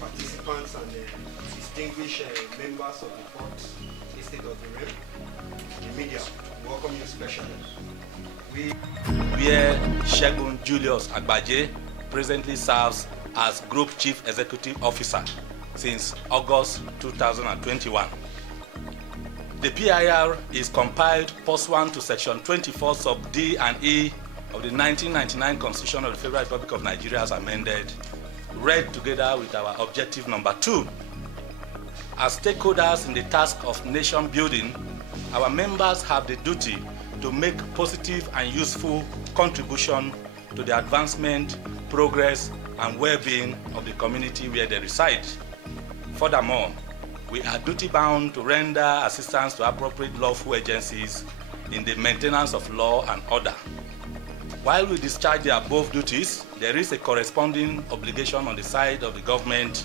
participants and distinguished members of the fourth estate of the realm, the media, welcome you especially. Where Segun Julius Agbaje presently serves as Group Chief Executive Officer since August 2021. The PIR is compiled pursuant to Section 24 sub D and E of the 1999 Constitution of the Federal Republic of Nigeria as amended, read together with our objective number 2. As stakeholders in the task of nation building, our members have the duty to make positive and useful contribution to the advancement, progress, and well-being of the community where they reside. Furthermore, we are duty-bound to render assistance to appropriate lawful agencies in the maintenance of law and order. While we discharge the above duties, there is a corresponding obligation on the side of the government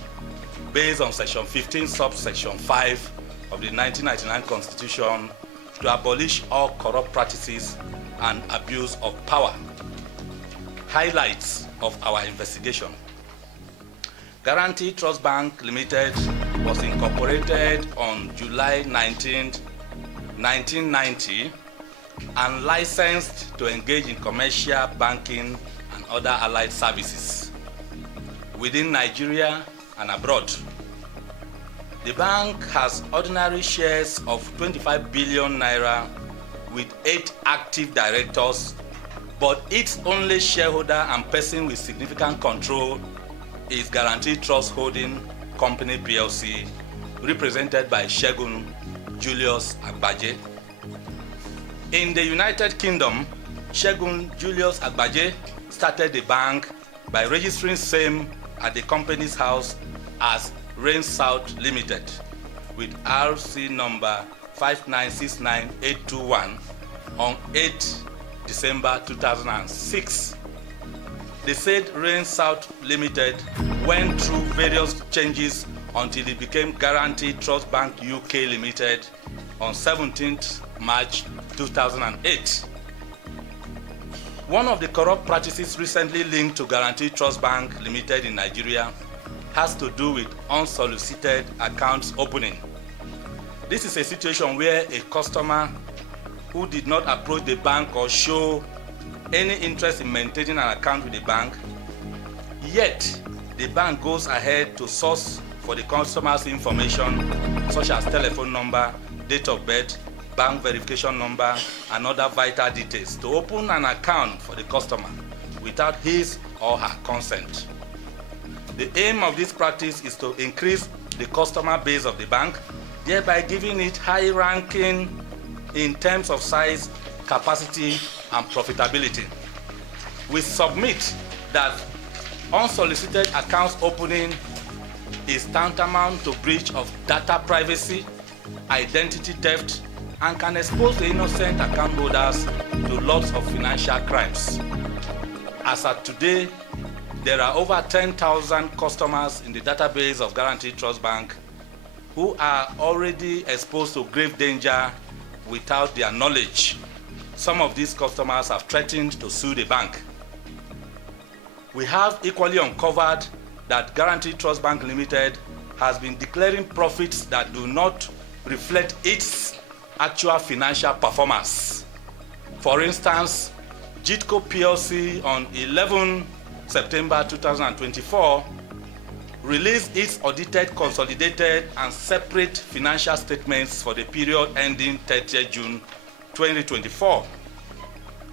based on Section 15, subsection 5 of the 1999 Constitution to abolish all corrupt practices and abuse of power. Highlights of our investigation. Guaranty Trust Bank Limited was incorporated on July 19, 1990 and licensed to engage in commercial banking and other allied services within Nigeria and abroad. The bank has ordinary shares of 25 billion naira with 8 active directors, but its only shareholder and person with significant control is Guaranty Trust Holding Company PLC, represented by Segun Julius Agbaje. In the United Kingdom, Segun Julius Agbaje started the bank by registering same at the company's house as Rain South Limited with RC number 5969821 on 8 December 2006. The said Rain South Limited went through various changes until it became Guaranty Trust Bank UK Limited on 17th March 2008. One of the corrupt practices recently linked to Guaranty Trust Bank Limited in Nigeria has to do with unsolicited accounts opening. This is a situation where a customer who did not approach the bank or show any interest in maintaining an account with the bank, yet the bank goes ahead to source for the customer's information such as telephone number, date of birth, bank verification number, and other vital details to open an account for the customer without his or her consent. The aim of this practice is to increase the customer base of the bank, thereby giving it high ranking in terms of size, capacity, and profitability. We submit that unsolicited accounts opening is tantamount to breach of data privacy, identity theft, and can expose the innocent account holders to lots of financial crimes. As at today, there are over 10,000 customers in the database of Guaranty Trust Bank who are already exposed to grave danger without their knowledge. Some of these customers have threatened to sue the bank. We have equally uncovered that Guaranty Trust Bank Limited has been declaring profits that do not reflect its actual financial performance. For instance, JITCO PLC on 11 September 2024 released its audited, consolidated, and separate financial statements for the period ending 30 June 2024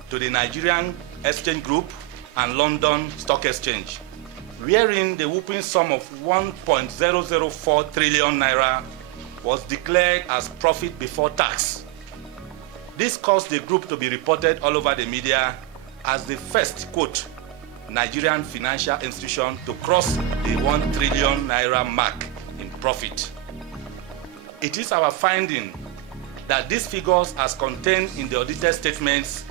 to the Nigerian Exchange Group and London Stock Exchange, wherein the whopping sum of 1.004 trillion naira was declared as profit before tax. This caused the group to be reported all over the media as the first, quote, Nigerian financial institution to cross the 1 trillion naira mark in profit. It is our finding that these figures as contained in the audited statements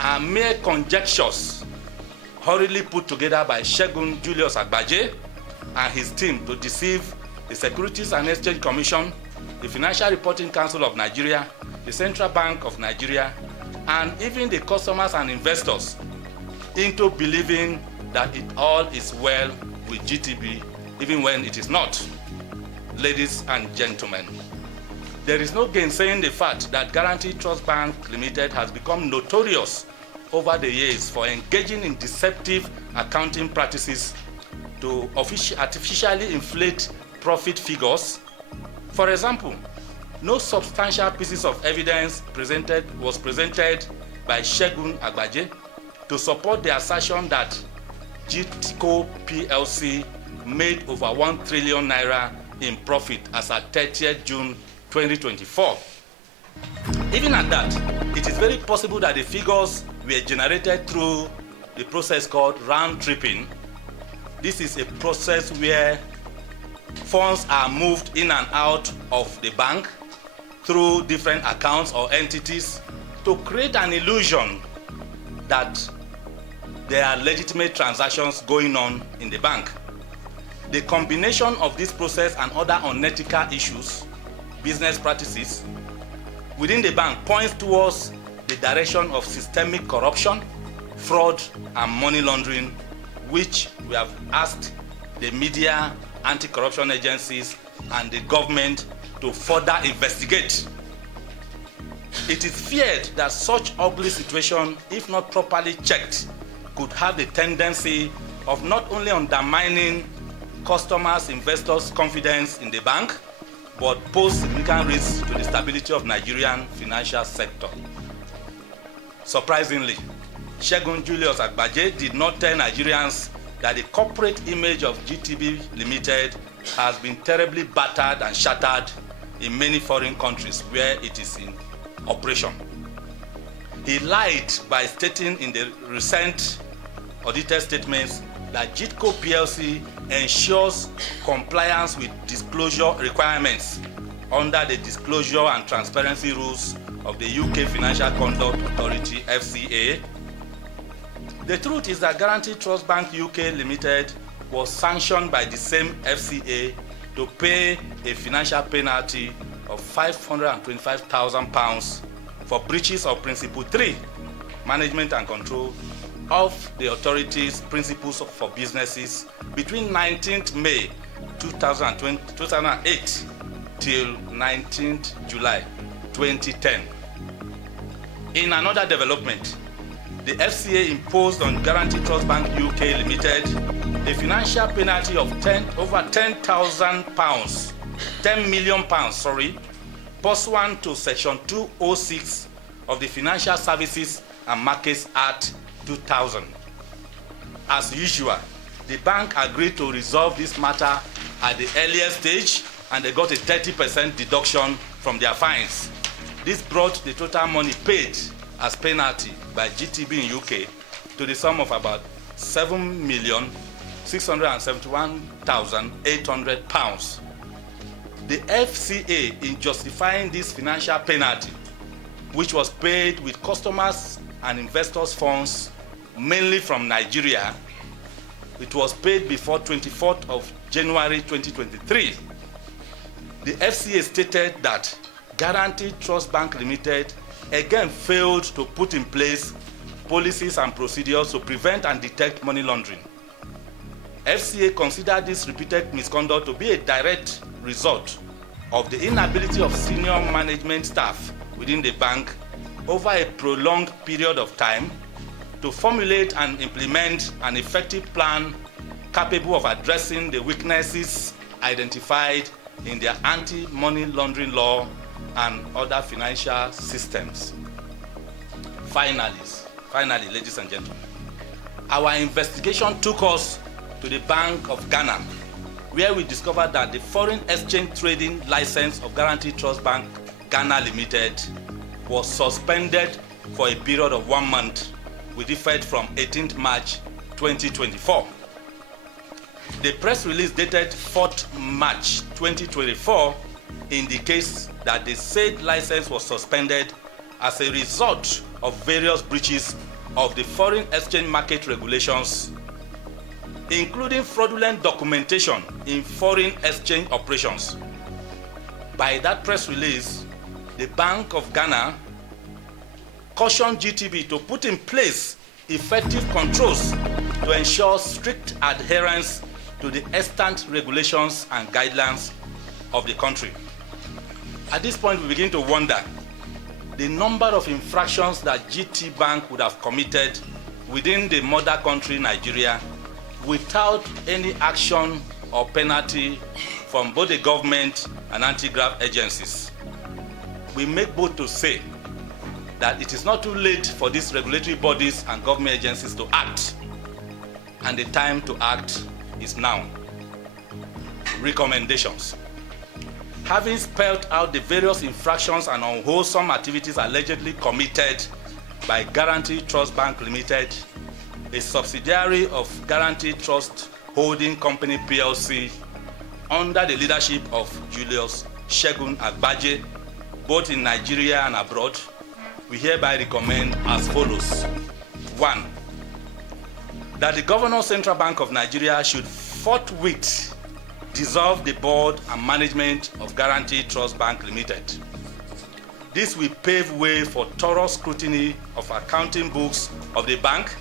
are mere conjectures hurriedly put together by Segun Julius Agbaje and his team to deceive the Securities and Exchange Commission, the Financial Reporting Council of Nigeria, the Central Bank of Nigeria, and even the customers and investors into believing that it all is well with GTB even when it is not. Ladies and gentlemen, there is no gainsaying the fact that Guaranty Trust Bank Limited has become notorious over the years for engaging in deceptive accounting practices to artificially inflate profit figures. For example, no substantial pieces of evidence was presented by Segun Agbaje to support the assertion that GTCO PLC made over 1 trillion naira in profit as at 30th June 2024. Even at that, it is very possible that the figures were generated through the process called round tripping. This is a process where funds are moved in and out of the bank through different accounts or entities to create an illusion that there are legitimate transactions going on in the bank. The combination of this process and other unethical issues, business practices within the bank points towards the direction of systemic corruption, fraud, and money laundering, which we have asked the media, anti-corruption agencies, and the government to further investigate. It is feared that such ugly situation, if not properly checked, could have the tendency of not only undermining customers, investors' confidence in the bank, but pose significant risks to the stability of Nigerian financial sector. Surprisingly, Segun Julius Agbaje did not tell Nigerians that the corporate image of GTB Limited has been terribly battered and shattered in many foreign countries where it is in operation. He lied by stating in the recent audited statements that GTCO PLC ensures compliance with disclosure requirements under the disclosure and transparency rules of the UK Financial Conduct Authority (FCA). The truth is that Guaranty Trust Bank UK Limited was sanctioned by the same FCA to pay a financial penalty of £525,000 for breaches of Principle 3, Management and Control of the authority's principles for businesses between 19th May 2008 till 19th July 2010. In another development, the FCA imposed on Guaranty Trust Bank UK Limited a financial penalty of over £10 million, pursuant to Section 206 of the Financial Services and Markets Act 2000. As usual, the bank agreed to resolve this matter at the earlier stage, and they got a 30% deduction from their fines. This brought the total money paid as penalty by GTB in UK to the sum of about £7,671,800. The FCA, in justifying this financial penalty, which was paid with customers and investors' funds mainly from Nigeria, it was paid before 24th of January 2023. The FCA stated that Guaranty Trust Bank Limited again failed to put in place policies and procedures to prevent and detect money laundering. FCA considered this repeated misconduct to be a direct result of the inability of senior management staff within the bank over a prolonged period of time to formulate and implement an effective plan capable of addressing the weaknesses identified in their anti-money laundering law and other financial systems. Finally, ladies and gentlemen, our investigation took us to the Bank of Ghana, where we discovered that the foreign exchange trading license of Guaranty Trust Bank Ghana Limited was suspended for a period of 1 month with effect from 18th March 2024. The press release dated 4th March 2024 indicates that the said license was suspended as a result of various breaches of the foreign exchange market regulations, including fraudulent documentation in foreign exchange operations. By that press release, the Bank of Ghana cautioned GTB to put in place effective controls to ensure strict adherence to the extant regulations and guidelines of the country. At this point, we begin to wonder the number of infractions that GT Bank would have committed within the mother country, Nigeria, without any action or penalty from both the government and anti-graft agencies. We make bold to say that it is not too late for these regulatory bodies and government agencies to act, and the time to act is now. Recommendations. Having spelled out the various infractions and unwholesome activities allegedly committed by Guaranty Trust Bank Limited, a subsidiary of Guaranty Trust Holding Company PLC, under the leadership of Julius Segun Agbaje, both in Nigeria and abroad, we hereby recommend as follows. 1. That the Governor Central Bank of Nigeria should forthwith dissolve the board and management of Guaranty Trust Bank Limited. This will pave way for thorough scrutiny of accounting books of the bank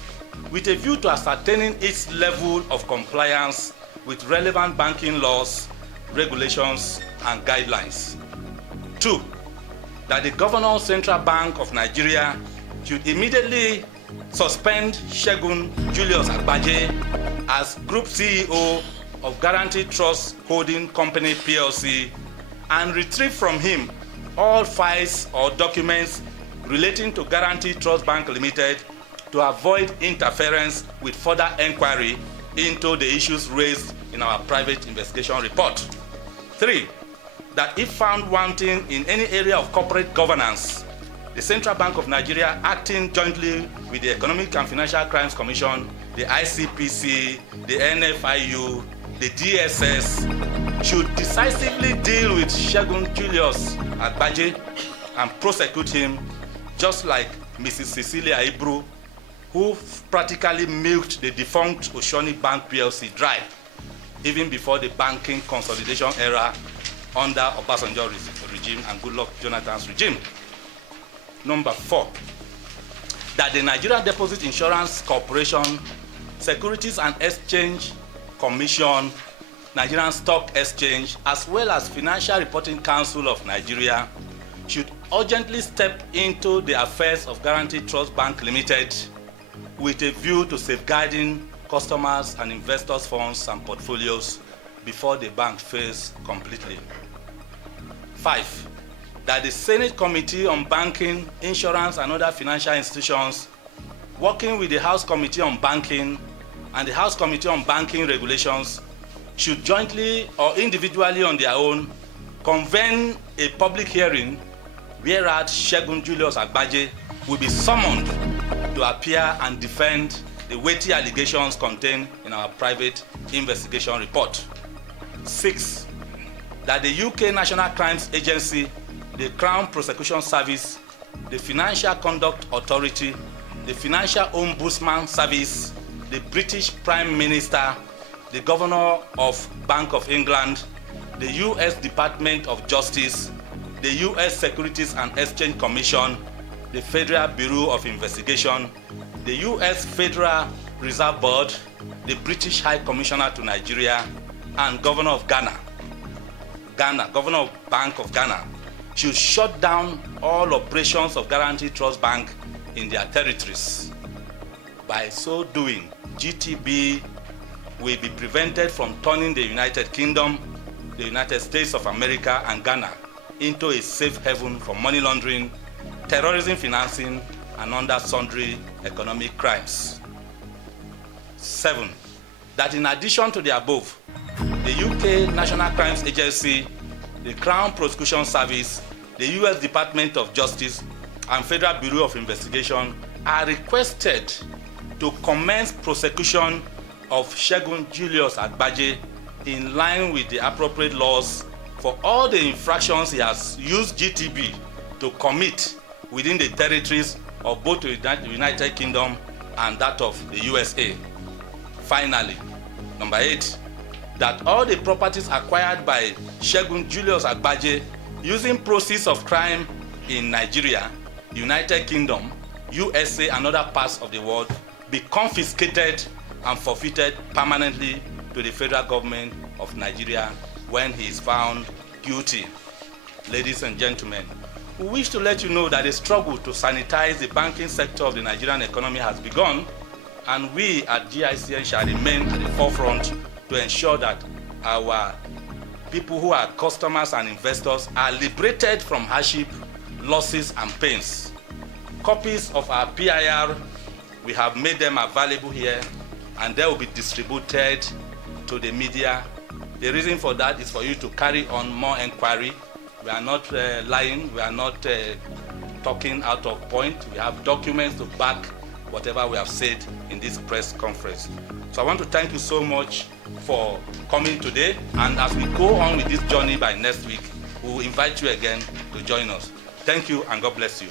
with a view to ascertaining its level of compliance with relevant banking laws, regulations, and guidelines. 2. That the Governor Central Bank of Nigeria should immediately suspend Segun Julius Agbaje as Group CEO of Guaranty Trust Holding Company PLC and retrieve from him all files or documents relating to Guaranty Trust Bank Limited to avoid interference with further inquiry into the issues raised in our private investigation report. 3. That if found wanting in any area of corporate governance, the Central Bank of Nigeria, acting jointly with the Economic and Financial Crimes Commission, the ICPC, the NFIU, the DSS, should decisively deal with Segun Julius Agbaje and prosecute him, just like Mrs. Cecilia Ibru, who practically milked the defunct Oshoni Bank PLC dry, even before the banking consolidation era under Obasanjo regime and Goodluck Jonathan's regime. Number 4, that the Nigerian Deposit Insurance Corporation, Securities and Exchange Commission, Nigerian Stock Exchange, as well as Financial Reporting Council of Nigeria should urgently step into the affairs of Guaranty Trust Bank Limited with a view to safeguarding customers and investors' funds and portfolios before the bank fails completely. 5. That the Senate Committee on Banking, Insurance and Other Financial Institutions, working with the House Committee on Banking and the House Committee on Banking Regulations, should jointly or individually on their own convene a public hearing whereat Segun Julius Agbaje will be summoned to appear and defend the weighty allegations contained in our private investigation report. 6. That the UK National Crimes Agency, the Crown Prosecution Service, the Financial Conduct Authority, the Financial Ombudsman Service, the British Prime Minister, the Governor of Bank of England, the US Department of Justice, the US Securities and Exchange Commission, the Federal Bureau of Investigation, the US Federal Reserve Board, the British High Commissioner to Nigeria, and Governor of Ghana, Governor of Bank of Ghana, should shut down all operations of Guaranty Trust Bank in their territories. By so doing, GTB will be prevented from turning the United Kingdom, the United States of America, and Ghana into a safe haven for money laundering, terrorism financing, and other sundry economic crimes. 7. That in addition to the above, the UK National Crimes Agency, the Crown Prosecution Service, the US Department of Justice, and Federal Bureau of Investigation are requested to commence prosecution of Segun Julius Agbaje in line with the appropriate laws for all the infractions he has used GTB to commit within the territories of both the United Kingdom and that of the USA. Finally, number 8, that all the properties acquired by Segun Julius Agbaje using proceeds of crime in Nigeria, United Kingdom, USA, and other parts of the world be confiscated and forfeited permanently to the federal government of Nigeria when he is found guilty. Ladies and gentlemen, we wish to let you know that the struggle to sanitize the banking sector of the Nigerian economy has begun, and we at GICN shall remain at the forefront to ensure that our people who are customers and investors are liberated from hardship, losses, and pains. Copies of our PIR, we have made them available here, and they will be distributed to the media. The reason for that is for you to carry on more inquiry. We are not lying, we are not talking out of point. We have documents to back whatever we have said in this press conference. So I want to thank you so much for coming today, and as we go on with this journey by next week, we will invite you again to join us. Thank you and God bless you.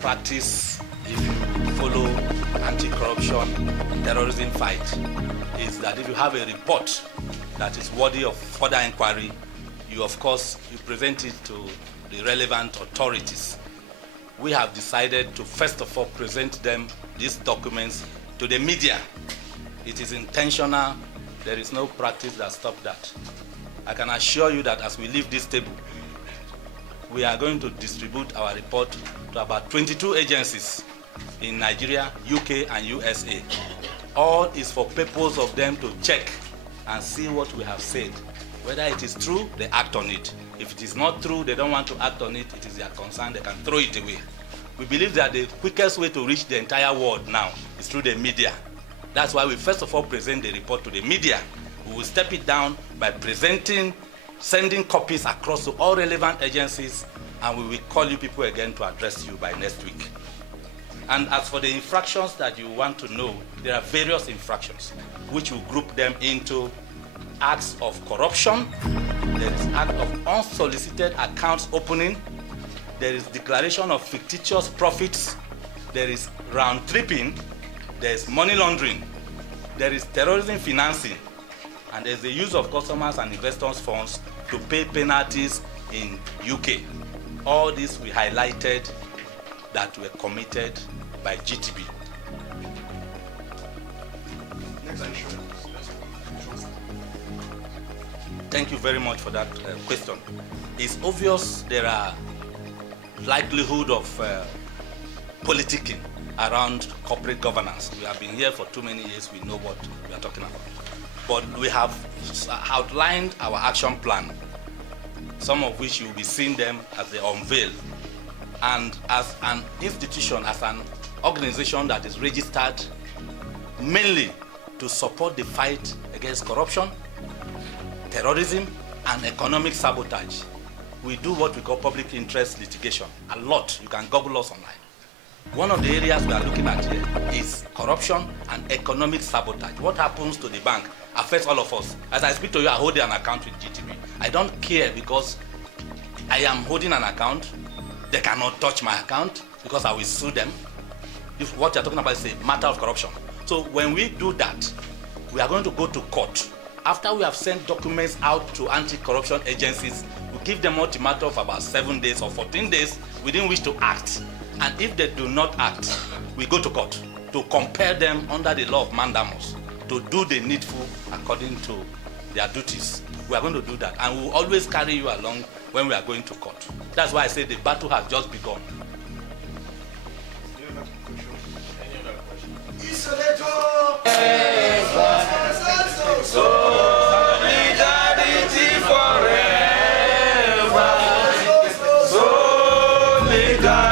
Practice, if you follow anti-corruption, terrorism fight, is that if you have a report that is worthy of further inquiry, you of course you present it to the relevant authorities. We have decided to first of all present them, these documents, to the media. It is intentional. There is no practice that stops that. I can assure you that as we leave this table, we are going to distribute our report to about 22 agencies in Nigeria, UK, and USA. All is for purpose of them to check and see what we have said. Whether it is true, they act on it. If it is not true, they don't want to act on it, it is their concern, they can throw it away. We believe that the quickest way to reach the entire world now is through the media. That's why we first of all present the report to the media. We will step it down by sending copies across to all relevant agencies, and we will call you people again to address you by next week. And as for the infractions that you want to know, there are various infractions, which will group them into acts of corruption, there is act of unsolicited accounts opening, there is declaration of fictitious profits, there is round tripping, there is money laundering, there is terrorism financing, and there is the use of customers and investors' funds to pay penalties in UK. All this we highlighted that were committed by GTB. Thank you very much for that question. It's obvious there are likelihood of politicking around corporate governance. We have been here for too many years, we know what we are talking about. But we have outlined our action plan, some of which you'll be seeing them as they unveil. And as an institution, as an organization that is registered mainly to support the fight against corruption, terrorism, and economic sabotage, we do what we call public interest litigation. A lot. You can Google us online. One of the areas we are looking at here is corruption and economic sabotage. What happens to the bank affects all of us. As I speak to you, I hold an account with GTB. I don't care because I am holding an account. They cannot touch my account because I will sue them. If what you're talking about is a matter of corruption. So when we do that, we are going to go to court. After we have sent documents out to anti-corruption agencies, we give them ultimatum of about 7 days or 14 days within which to act. And if they do not act, we go to court to compel them under the law of mandamus to do the needful according to their duties. We are going to do that, and we will always carry you along when we are going to court. That's why I say the battle has just begun. Any other question? Solidarity forever. Solidarity.